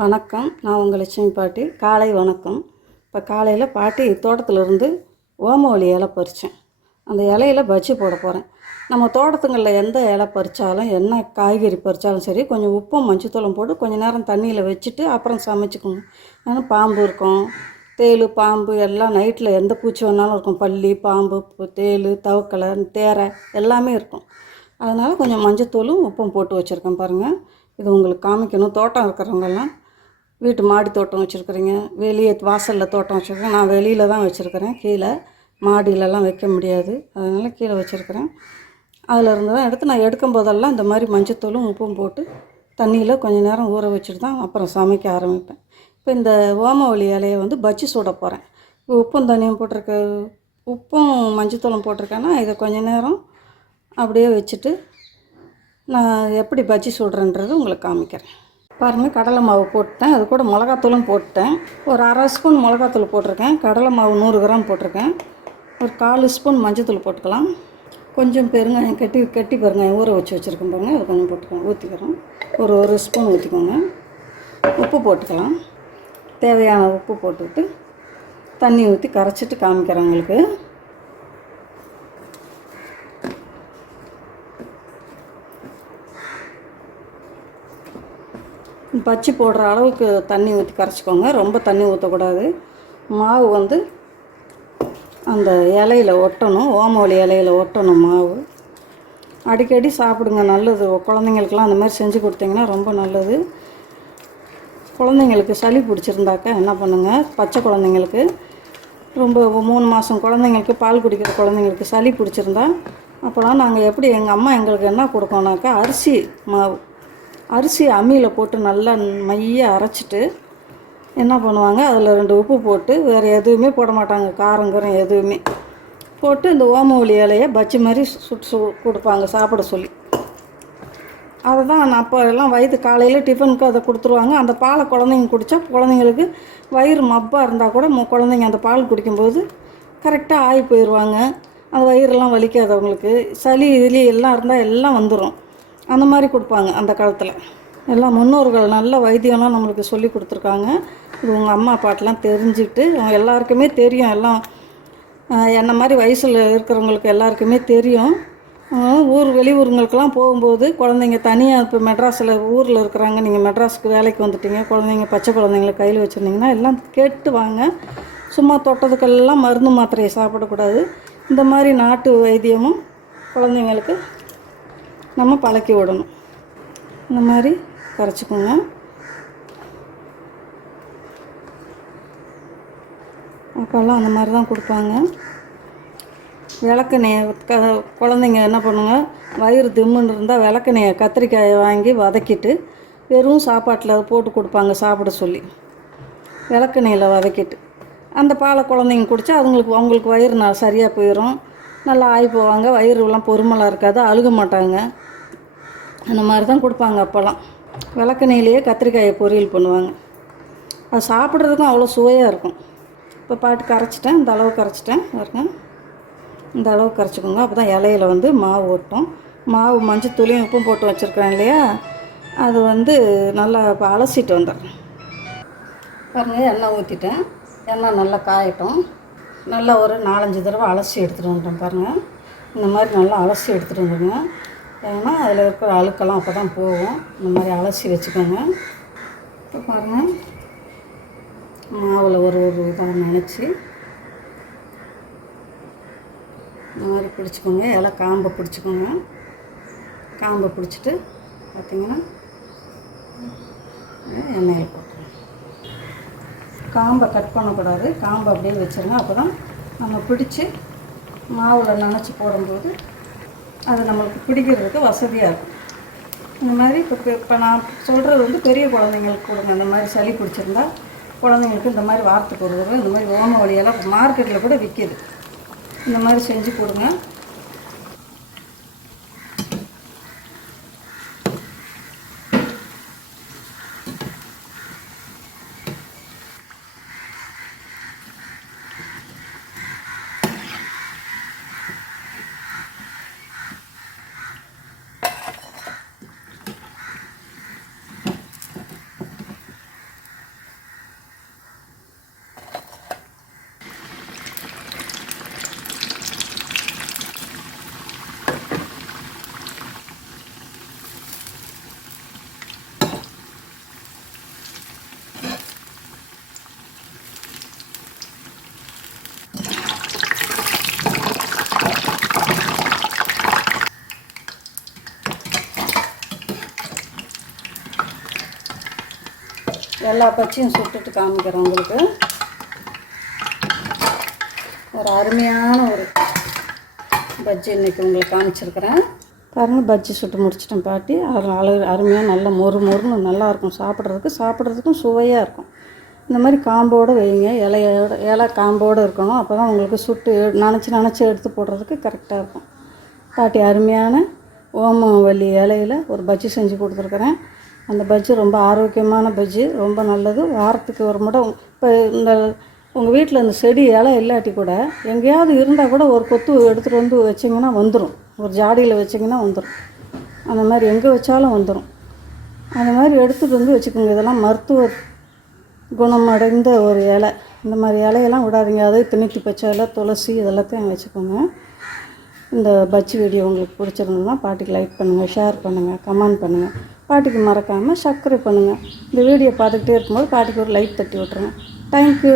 வணக்கம். நான் உங்கள் லட்சுமி பாட்டி. காலை வணக்கம். இப்போ காலையில் பாட்டி தோட்டத்திலிருந்து ஓமவல்லி இலை பறித்தேன் அந்த இலையில பஜ்ஜி போட போகிறேன் நம்ம தோட்டத்துங்களில் எந்த இலை பறித்தாலும் என்ன காய்கறி பறித்தாலும் சரி கொஞ்சம் உப்பும் மஞ்சத்தூளும் போட்டு கொஞ்சம் நேரம் தண்ணியில் வச்சுட்டு அப்புறம் சமைச்சிக்கோங்க ஏன்னா பாம்பு இருக்கும். தேள் பாம்பு எல்லாம் நைட்டில் எந்த பூச்சி வேணாலும் இருக்கும். பள்ளி பாம்பு தேள் தவக்கலை தேரை எல்லாமே இருக்கும். அதனால் கொஞ்சம் மஞ்சத்தூளும் உப்பும் போட்டு வச்சுருக்கேன் பாருங்கள் இது உங்களுக்கு காமிக்கணும். தோட்டம் இருக்கிறவங்கெல்லாம் வீட்டு மாடி தோட்டம் வச்சுருக்குறீங்க. வெளியே வாசலில் தோட்டம் வச்சுருக்கேன் நான் வெளியில் தான் வச்சுருக்கிறேன். கீழே மாடியிலலாம் வைக்க முடியாது. அதனால் கீழே வச்சுருக்கிறேன். அதில் இருந்து தான் எடுத்து நான் எடுக்கும் போதெல்லாம் இந்த மாதிரி மஞ்சத்தூளும் உப்பும் போட்டு தண்ணியில் கொஞ்சம் நேரம் ஊற வச்சுட்டு தான் அப்புறம் சமைக்க ஆரம்பிப்பேன். இப்போ இந்த ஓமவழி இலையை வந்து பஜ்ஜி சுட போகிறேன் இப்போ உப்பும் தண்ணியும் போட்டிருக்க உப்பும் மஞ்சத்தூளும் போட்டிருக்கேன்னா இதை கொஞ்ச நேரம் அப்படியே வச்சுட்டு நான் எப்படி பஜ்ஜி சுடுறேன்றது உங்களுக்கு காமிக்கிறேன். பாருங்கள் கடலை மாவு போட்டேன் அது கூட மிளகாத்தூளும் போட்டேன் ஒரு அரை ஸ்பூன் மிளகாத்தூள் போட்டிருக்கேன். கடலை மாவு நூறு கிராம் போட்டிருக்கேன். ஒரு கால் ஸ்பூன் மஞ்சத்தூள் போட்டுக்கலாம். கொஞ்சம் பெருங்காயம் கட்டி கட்டி பெருங்காயம் ஊற வச்சு வச்சுருக்கேன் பாருங்கள் அது கொஞ்சம் போட்டுக்கோங்க ஊற்றிக்கிறோம் ஒரு ஒரு ஸ்பூன் ஊற்றிக்கோங்க உப்பு போட்டுக்கலாம். தேவையான உப்பு போட்டுவிட்டு தண்ணி ஊற்றி கரைச்சிட்டு காமிக்கிறேன் உங்களுக்கு. பச்சி போடுற அளவுக்கு தண்ணி ஊற்றி கரைச்சிக்கோங்க. ரொம்ப தண்ணி ஊற்றக்கூடாது மாவு வந்து அந்த இலையில ஒட்டணும். ஓமவல்லி இலையில ஒட்டணும் மாவு. அடிக்கடி சாப்பிடுங்க. நல்லது. குழந்தைங்களுக்கெல்லாம் அந்த மாதிரி செஞ்சு கொடுத்தீங்கன்னா ரொம்ப நல்லது. குழந்தைங்களுக்கு சளி பிடிச்சிருந்தாக்கா என்ன பண்ணுங்கள் பச்சை குழந்தைங்களுக்கு ரொம்ப மூணு மாதம் குழந்தைங்களுக்கு பால் குடிக்கிற குழந்தைங்களுக்கு சளி பிடிச்சிருந்தா அப்போலாம் நாங்கள் எப்படி எங்கள் அம்மா எங்களுக்கு என்ன கொடுக்கோனாக்கா அரிசி மாவு. அரிசி அம்மியில் போட்டு நல்லா மைய அரைச்சிட்டு என்ன பண்ணுவாங்க? அதில் ரெண்டு உப்பு போட்டு வேறு எதுவுமே போட மாட்டாங்க. காரங்கரம் எதுவுமே. போட்டு இந்த ஓமவலி இலையை பச்சி மாதிரி சுட்டு சு கொடுப்பாங்க. சாப்பிட சொல்லி. அதை தான் நான் அப்போ எல்லாம் வயிறு காலையில் டிஃபனுக்கு அதை கொடுத்துருவாங்க. அந்த பாலை குழந்தைங்க குடித்தா குழந்தைங்களுக்கு வயிறு மப்பாக இருந்தால் கூட குழந்தைங்க அந்த பால் குடிக்கும்போது கரெக்டாக ஆகி போயிடுவாங்க அந்த வயிறெல்லாம் வலிக்காது அவங்களுக்கு சளி இதிலி எல்லாம் இருந்தால் எல்லாம் வந்துடும் அந்த மாதிரி கொடுப்பாங்க அந்த காலத்தில். எல்லாம் முன்னோர்கள் நல்ல வைத்தியம்லாம் நம்மளுக்கு சொல்லி கொடுத்துருக்காங்க. இது உங்கள் அம்மா பாட்டெலாம் தெரிஞ்சுக்கிட்டு அவங்க எல்லாருக்குமே தெரியும். எல்லாம் என்ன மாதிரி வயசில் இருக்கிறவங்களுக்கு எல்லாருக்குமே தெரியும். ஊர் வெளியூருங்களுக்கெல்லாம் போகும்போது குழந்தைங்க தனியாக இப்போ மெட்ராஸில் ஊரில் இருக்கிறாங்க. நீங்கள் மெட்ராஸுக்கு வேலைக்கு வந்துட்டீங்க. குழந்தைங்க பச்சை குழந்தைங்கள கையில் வச்சுருந்தீங்கன்னா எல்லாம் கேட்டு வாங்க. சும்மா தொட்டதுக்கெல்லாம் மருந்து மாத்திரையை சாப்பிடக்கூடாது. இந்த மாதிரி நாட்டு வைத்தியமும் குழந்தைங்களுக்கு நம்ம பழக்கி விடணும். இந்த மாதிரி கரைச்சிக்கோங்க. அப்போல்லாம் அந்த மாதிரி தான் கொடுப்பாங்க. விளக்கெண்ணெயை க குழந்தைங்க என்ன பண்ணுங்க வயிறு திம்முன்னு இருந்தால் விளக்கெண்ணெயை கத்திரிக்காயை வாங்கி வதக்கிட்டு வெறும் சாப்பாட்டில் போட்டு கொடுப்பாங்க சாப்பிட சொல்லி. விளக்கெண்ணெயில் வதக்கிட்டு. அந்த பாலை குழந்தைங்க குடித்தா அதுங்களுக்கு அவங்களுக்கு வயிறு நான் சரியாக போயிடும் நல்லா ஆகி போவாங்க. வயிறுலாம் பொறுமலாக இருக்காது அழுக மாட்டாங்க. அந்த மாதிரி தான் கொடுப்பாங்க அப்போல்லாம் விளக்கெண்ணெயிலேயே கத்திரிக்காயை பொரியல் பண்ணுவாங்க. அது சாப்பிட்றதுக்கும் அவ்வளோ சுவையாக இருக்கும். இப்போ பாட்டு கரைச்சிட்டேன். இந்த அளவு கரைச்சிட்டேன். பாருங்க. இந்த அளவு கரைச்சிக்கோங்க. அப்போ தான் இலையில வந்து மாவு ஓட்டும். மாவு மஞ்சள் தூளியும் உப்பும் போட்டு வச்சுருக்கிறேன் இல்லையா? அது வந்து நல்லா இப்போ அலசிட்டு வந்துடுறேன். பாருங்கள் எண்ணெய் ஊற்றிட்டேன் எண்ணெய் நல்லா காயட்டும். நல்லா ஒரு நாலஞ்சு தடவை அலசி எடுத்துகிட்டு வந்துட்டேன் பாருங்கள் இந்த மாதிரி நல்லா அலசி எடுத்துகிட்டு வந்துடுங்க. ஏன்னா அதில் இருக்கிற அழுக்கெல்லாம் அப்போ தான் போகும். இந்த மாதிரி அலசி வச்சுக்கோங்க. இப்போ பாருங்கள் மாவில் ஒரு ஒரு இதாக நினச்சி. இந்த மாதிரி பிடிச்சிக்கோங்க. இலை காம்பை பிடிச்சிக்கோங்க. காம்பை பிடிச்சிட்டு பார்த்தீங்கன்னா எண்ணெயில் போட்டுருங்க. காம்பை கட் பண்ணக்கூடாது. காம்பை அப்படியே வச்சுருங்க. அப்போ தான் நம்ம பிடிச்சி மாவில் நினச்சி போடும்போது அது நம்மளுக்கு பிடிக்கிறதுக்கு வசதியாக இருக்கும். இந்த மாதிரி இப்போ இப்போ நான் சொல்கிறது வந்து பெரிய குழந்தைங்களுக்கு கொடுங்க. இந்த மாதிரி சளி பிடிச்சிருந்தா குழந்தைங்களுக்கு இந்த மாதிரி வாரத்துக்கு ஒரு தடவை இந்த மாதிரி ஓம வழியெல்லாம் மார்க்கெட்டில் கூட விற்கிது இந்த மாதிரி செஞ்சு கொடுங்க. எல்லா பச்சையும் சுட்டுட்டு காமிக்கிறேன் உங்களுக்கு. ஒரு அருமையான ஒரு பஜ்ஜி இன்னைக்கு உங்களுக்கு காமிச்சிருக்கிறேன். பாருங்கள் பஜ்ஜி சுட்டு முடிச்சிட்டேன் பாட்டி. அது அழகு அருமையாக நல்லா மொறு மொறுன்னு நல்லாயிருக்கும் சாப்பிட்றதுக்கு. சாப்பிட்றதுக்கும் சுவையாக இருக்கும். இந்த மாதிரி காம்போடு வைங்க. இலையோட இலை காம்போடு இருக்கணும். அப்போ தான் உங்களுக்கு சுட்டு நினச்சி நினச்சி எடுத்து போடுறதுக்கு கரெக்டாக இருக்கும். பாட்டி அருமையான ஓமவல்லி இலையில ஒரு பஜ்ஜி செஞ்சு கொடுத்துருக்குறேன். அந்த பஜ்ஜி ரொம்ப ஆரோக்கியமான பஜ்ஜி ரொம்ப நல்லது. வாரத்துக்கு ஒரு முறை இப்போ இந்த உங்கள் வீட்டில் இந்த செடி இலை இல்லாட்டி கூட எங்கேயாவது இருந்தால் கூட ஒரு கொத்து எடுத்துகிட்டு வந்து வச்சிங்கன்னா வந்துடும் ஒரு ஜாடியில் வச்சிங்கன்னா வந்துடும் அந்த மாதிரி எங்கே வச்சாலும் வந்துடும் அந்த மாதிரி எடுத்துகிட்டு வந்து வச்சுக்கோங்க. இதெல்லாம் மருத்துவ குணமடைந்த ஒரு இலை. இந்த மாதிரி இலையெல்லாம் விடாதீங்க. அதே திணித்து பச்சை இலை துளசி இதெல்லாத்தையும் வச்சுக்கோங்க. இந்த பஜ்ஜி வீடியோ உங்களுக்கு பிடிச்சிருந்ததுன்னா பாட்டிக்கு லைக் பண்ணுங்கள் ஷேர் பண்ணுங்கள் கமெண்ட் பண்ணுங்கள் பாட்டிக்கு மறக்காமல் சப்ஸ்கிரைப் பண்ணுங்கள் இந்த வீடியோ பார்த்துக்கிட்டே இருக்கும்போது பாட்டிக்கு ஒரு லைக் தட்டி விட்ருங்க தேங்க்யூ